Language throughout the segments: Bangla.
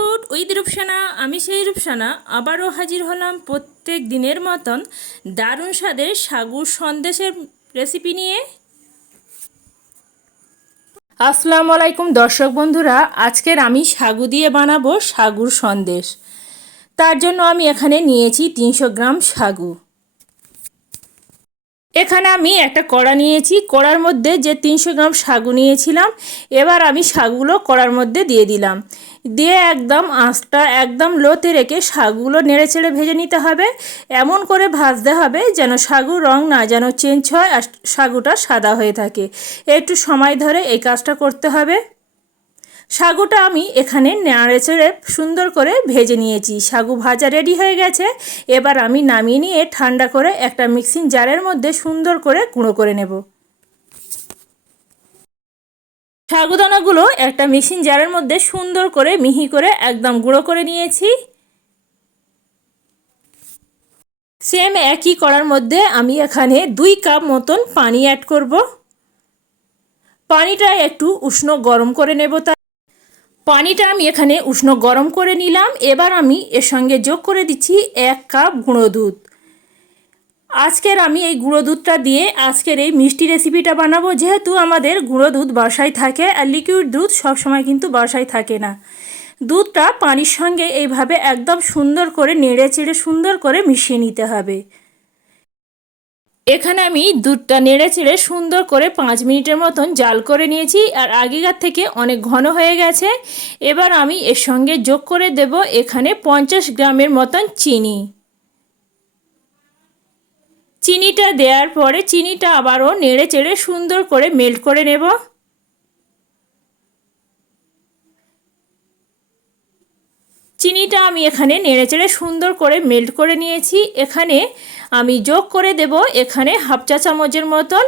ফুড উইথ রূপসানা, আমি সেই রূপসানা। আবারও হাজির হলাম প্রত্যেক দিনের মতন। দারুণ স্বাদের সাগুর সন্দেশের রেসিপি নিয়ে। আসসালামু আলাইকুম দর্শক বন্ধুরা, আজকের আমি সাগু দিয়ে বানাবো সাগুর সন্দেশ। তার জন্য আমি এখানে নিয়েছি তিনশো গ্রাম সাগু। এখানে আমি একটা কড়া নিয়েছি, কড়ার মধ্যে যে তিনশো গ্রাম সাগু নিয়েছিলাম, এবার আমি শাকগুলো কড়ার মধ্যে দিয়ে দিলাম। দিয়ে একদম আঁচটা একদম লোতে রেখে শাকগুলো নেড়ে চেড়ে ভেজে নিতে হবে। এমন করে ভাজতে হবে যেন সাগুর রং না যেন চেঞ্জ হয় আর সাগুটা সাদা হয়ে থাকে। একটু সময় ধরে এই কাজটা করতে হবে। সাগুটা আমি এখানে নেড়ে চেড়ে সুন্দর করে ভেজে নিয়েছি। সাগু ভাজা রেডি হয়ে গেছে। এবার আমি নামিয়ে নিয়ে ঠান্ডা করে একটা মিক্সিং জারের মধ্যে সুন্দর করে গুঁড়ো করে নেব। সাগুদানাগুলো একটা মিক্সিং জারের মধ্যে সুন্দর করে মিহি করে একদম গুঁড়ো করে নিয়েছি। সেম একই করার মধ্যে আমি এখানে দুই কাপ মতন পানি অ্যাড করব। পানিটা একটু উষ্ণ গরম করে নেব তা পানিটা আমি এখানে উষ্ণ গরম করে নিলাম। এবার আমি এর সঙ্গে যোগ করে দিচ্ছি এক কাপ গুঁড়ো দুধ। আজকের আমি এই গুঁড়ো দুধটা দিয়ে আজকের এই মিষ্টি রেসিপিটা বানাবো। যেহেতু আমাদের গুঁড়ো দুধ বাসায় থাকে আর লিকুইড দুধ সবসময় কিন্তু বাসায় থাকে না। দুধটা পানির সঙ্গে এইভাবে একদম সুন্দর করে নেড়ে চেড়ে সুন্দর করে মিশিয়ে নিতে হবে। এখানে আমি দুধটা নেড়ে চেড়ে সুন্দর করে পাঁচ মিনিটের মতন জাল করে নিয়েছি আর আগেকার থেকে অনেক ঘন হয়ে গেছে। এবার আমি এর সঙ্গে যোগ করে দেব এখানে পঞ্চাশ গ্রামের মতন চিনি। চিনিটা দেওয়ার পরে চিনিটা আবারও নেড়ে চেড়ে সুন্দর করে মেল্ট করে নেব। চিনিটা আমি এখানে নেড়ে চেড়ে সুন্দর করে মেল্ট করে নিয়েছি। এখানে আমি যোগ করে দেব এখানে হাফ চা চামচের মতন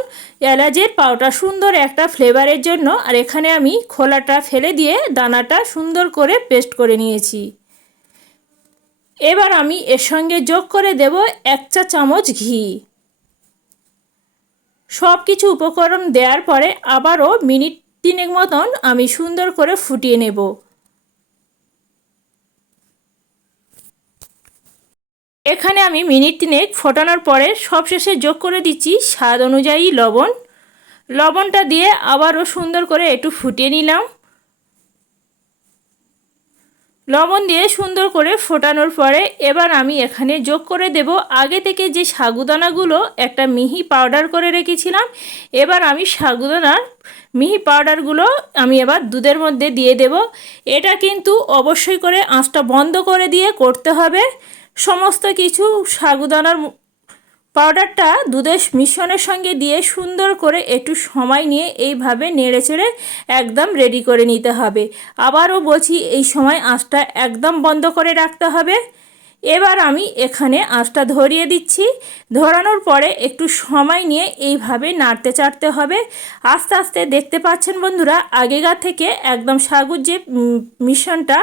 এলাচের পাউডার, সুন্দর একটা ফ্লেভারের জন্য। আর এখানে আমি খোলাটা ফেলে দিয়ে দানাটা সুন্দর করে পেস্ট করে নিয়েছি। এবার আমি এর সঙ্গে যোগ করে দেব এক চা চামচ ঘি। সব কিছু উপকরণ দেওয়ার পরে আবারও মিনিট তিনেক মতন আমি সুন্দর করে ফুটিয়ে নেব। এখানে আমি মিনিট তিনেক ফোটানোর পরে সবশেষে যোগ করে দিচ্ছি স্বাদ অনুযায়ী লবণ। লবণটা দিয়ে আবারও সুন্দর করে একটু ফুটিয়ে নিলাম। লবণ দিয়ে সুন্দর করে ফোটানোর পরে এবার আমি এখানে যোগ করে দেব। আগে থেকে যে সাগুদানাগুলো একটা মিহি পাউডার করে রেখেছিলাম, এবার আমি সাগুদানার মিহি পাউডারগুলো আমি এবার দুধের মধ্যে দিয়ে দেব। এটা কিন্তু অবশ্যই করে আঁচটা বন্ধ করে দিয়ে করতে হবে। সমস্ত কিছু সাগুদানার পাউডারটা দুধের মিশ্রণের সঙ্গে দিয়ে সুন্দর করে একটু সময় নিয়ে এইভাবে নেড়ে চেড়ে একদম রেডি করে নিতে হবে। আবারও বলছি, এই সময় আঁচটা একদম বন্ধ করে রাখতে হবে। এবার আমি এখানে আঁচটা ধরিয়ে দিচ্ছি। ধরানোর পরে একটু সময় নিয়ে এইভাবে নাড়তে চাড়তে হবে। আস্তে আস্তে দেখতে পাচ্ছেন বন্ধুরা আগেকার থেকে একদম সাগুর যে মিশ্রণটা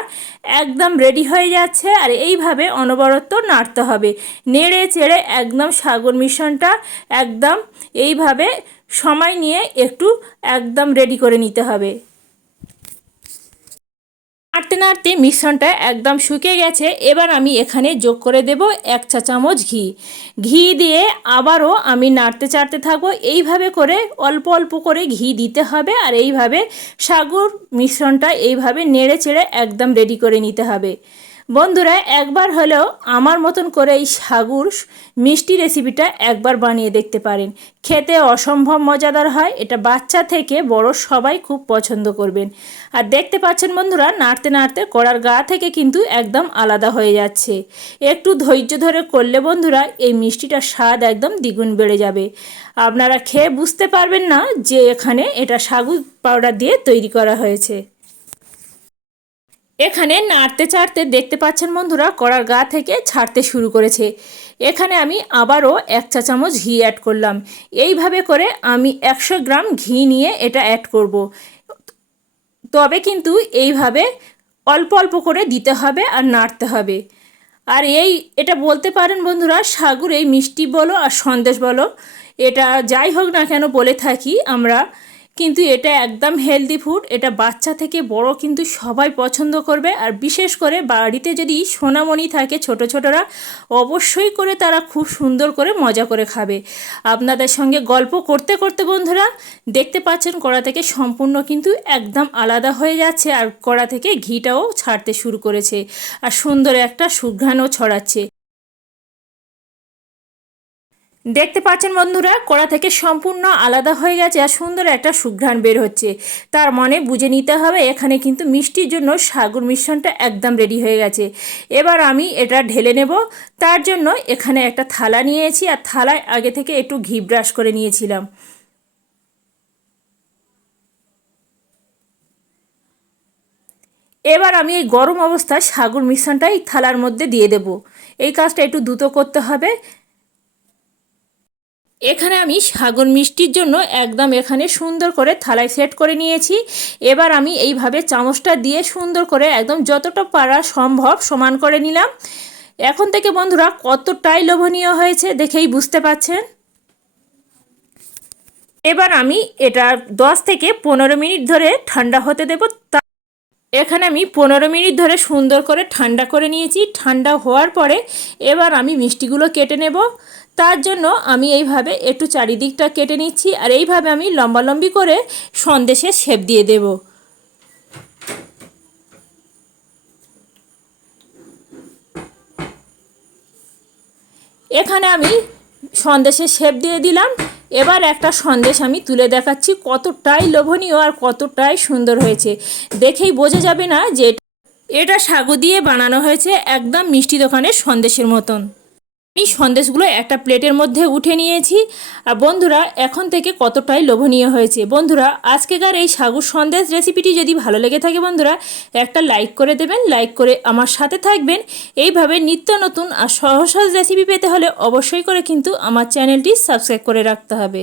একদম রেডি হয়ে যাচ্ছে আর এইভাবে অনবরত নাড়তে হবে। নেড়ে চেড়ে একদম সাগুর মিশ্রণটা একদম এইভাবে সময় নিয়ে একটু একদম রেডি করে নিতে হবে। নাড়তে নাড়তে মিশ্রণটা একদম শুকিয়ে গেছে। এবার আমি এখানে যোগ করে দেব এক চা চামচ ঘি। ঘি দিয়ে আবারও আমি নাড়তে চাড়তে থাকব। এইভাবে করে অল্প অল্প করে ঘি দিতে হবে আর এইভাবে সাগুর মিশ্রণটা এইভাবে নেড়ে চেড়ে একদম রেডি করে নিতে হবে। বন্ধুরা, একবার হলেও আমার মতন করে এই সাগুর মিষ্টি রেসিপিটা একবার বানিয়ে দেখতে পারেন। খেতে অসম্ভব মজাদার হয়, এটা বাচ্চা থেকে বড় সবাই খুব পছন্দ করবেন। আর দেখতে পাচ্ছেন বন্ধুরা, নাড়তে নাড়তে কড়ার গা থেকে কিন্তু একদম আলাদা হয়ে যাচ্ছে। একটু ধৈর্য ধরে করলে বন্ধুরা, এই মিষ্টিটার স্বাদ একদম দ্বিগুণ বেড়ে যাবে। আপনারা খেয়ে বুঝতে পারবেন না যে এখানে এটা সাগু পাউডার দিয়ে তৈরি করা হয়েছে। এখানে নাড়তে চাড়তে দেখতে পাচ্ছেন বন্ধুরা, কড়ার গা থেকে ছাড়তে শুরু করেছে। এখানে আমি আবারও এক চা চামচ ঘি অ্যাড করলাম। এইভাবে করে আমি একশো গ্রাম ঘি নিয়ে এটা অ্যাড করব। তবে কিন্তু এইভাবে অল্প অল্প করে দিতে হবে আর নাড়তে হবে। আর এই, এটা বলতে পারেন বন্ধুরা, সাগুর এই মিষ্টি বলো আর সন্দেশ বলো, এটা যাই হোক না কেন বলে থাকি আমরা কিন্তু এটা একদম হেলদি ফুড এটা বাচ্চা থেকে বড় কিন্তু সবাই পছন্দ করবে। আর বিশেষ করে বাড়িতে যদি সোনামণি থাকে ছোট ছোটরা, অবশ্যই করে তারা খুব সুন্দর করে মজা করে খাবে। আপনাদের সঙ্গে গল্প করতে করতে বন্ধুরা, দেখতে পাচ্ছেন কড়া থেকে সম্পূর্ণ কিন্তু একদম আলাদা হয়ে যাচ্ছে আর কড়া থেকে ঘিটাও ছাড়তে শুরু করেছে। আর সুন্দর একটা সুঘ্রাণও ছড়াচ্ছে। দেখতে পাচ্ছেন বন্ধুরা, কড়া থেকে সম্পূর্ণ আলাদা হয়ে গেছে আর সুন্দর একটা সুঘ্রাণ বের হচ্ছে। তার মানে বুঝে নিতে হবে, এখানে কিন্তু মিষ্টির জন্য সাগর মিশ্রণটা একদম রেডি হয়ে গেছে। এবার আমি এটা ঢেলে নেব। তার জন্য এখানে একটা থালা নিয়েছি আর থালায় আগে থেকে একটু ঘি ব্রাশ করে নিয়েছিলাম। এবার আমি এই গরম অবস্থায় সাগর মিশ্রণটা এই থালার মধ্যে দিয়ে দেব। এই কাজটা একটু দ্রুত করতে হবে। এখানে আমি সাগর মিষ্টির জন্য একদম এখানে সুন্দর করে থালায় সেট করে নিয়েছি। এবার আমি এইভাবে চামচটা দিয়ে সুন্দর করে একদম যতটা পারা সম্ভব সমান করে নিলাম। এখন থেকে বন্ধুরা কতটাই লোভনীয় হয়েছে দেখেই বুঝতে পাচ্ছেন? এবার আমি এটা দশ থেকে পনেরো মিনিট ধরে ঠান্ডা হতে দেবো এখানে আমি পনেরো মিনিট ধরে সুন্দর করে ঠান্ডা করে নিয়েছি। ঠান্ডা হওয়ার পরে এবার আমি মিষ্টিগুলো কেটে নেব। তার জন্য আমি এইভাবে একটু চারিদিকটা কেটে নিচ্ছি আর এইভাবে আমি লম্বালম্বি করে সন্দেশের শেপ দিয়ে দেব। এখানে আমি সন্দেশের শেপ দিয়ে দিলাম। এবার একটা সন্দেশ আমি তুলে দেখাচ্ছি কতটাই লোভনীয় আর কতটাই সুন্দর হয়েছে। দেখেই বোঝা যাবে না যে এটা সাগু দিয়ে বানানো হয়েছে একদম মিষ্টি দোকানের সন্দেশের মতন। আমি সন্দেশগুলো একটা প্লেটের মধ্যে উঠে নিয়েছি। আর বন্ধুরা, এখন থেকে কতটাই লোভনীয় হয়েছে। বন্ধুরা, আজকেকার এই সাগু সন্দেশ রেসিপিটি যদি ভালো লেগে থাকে বন্ধুরা, একটা লাইক করে দেবেন, লাইক করে আমার সাথে থাকবেন। এইভাবে নিত্য নতুন আর সহজ সহজ রেসিপি পেতে হলে অবশ্যই করে কিন্তু আমার চ্যানেলটি সাবস্ক্রাইব করে রাখতে হবে।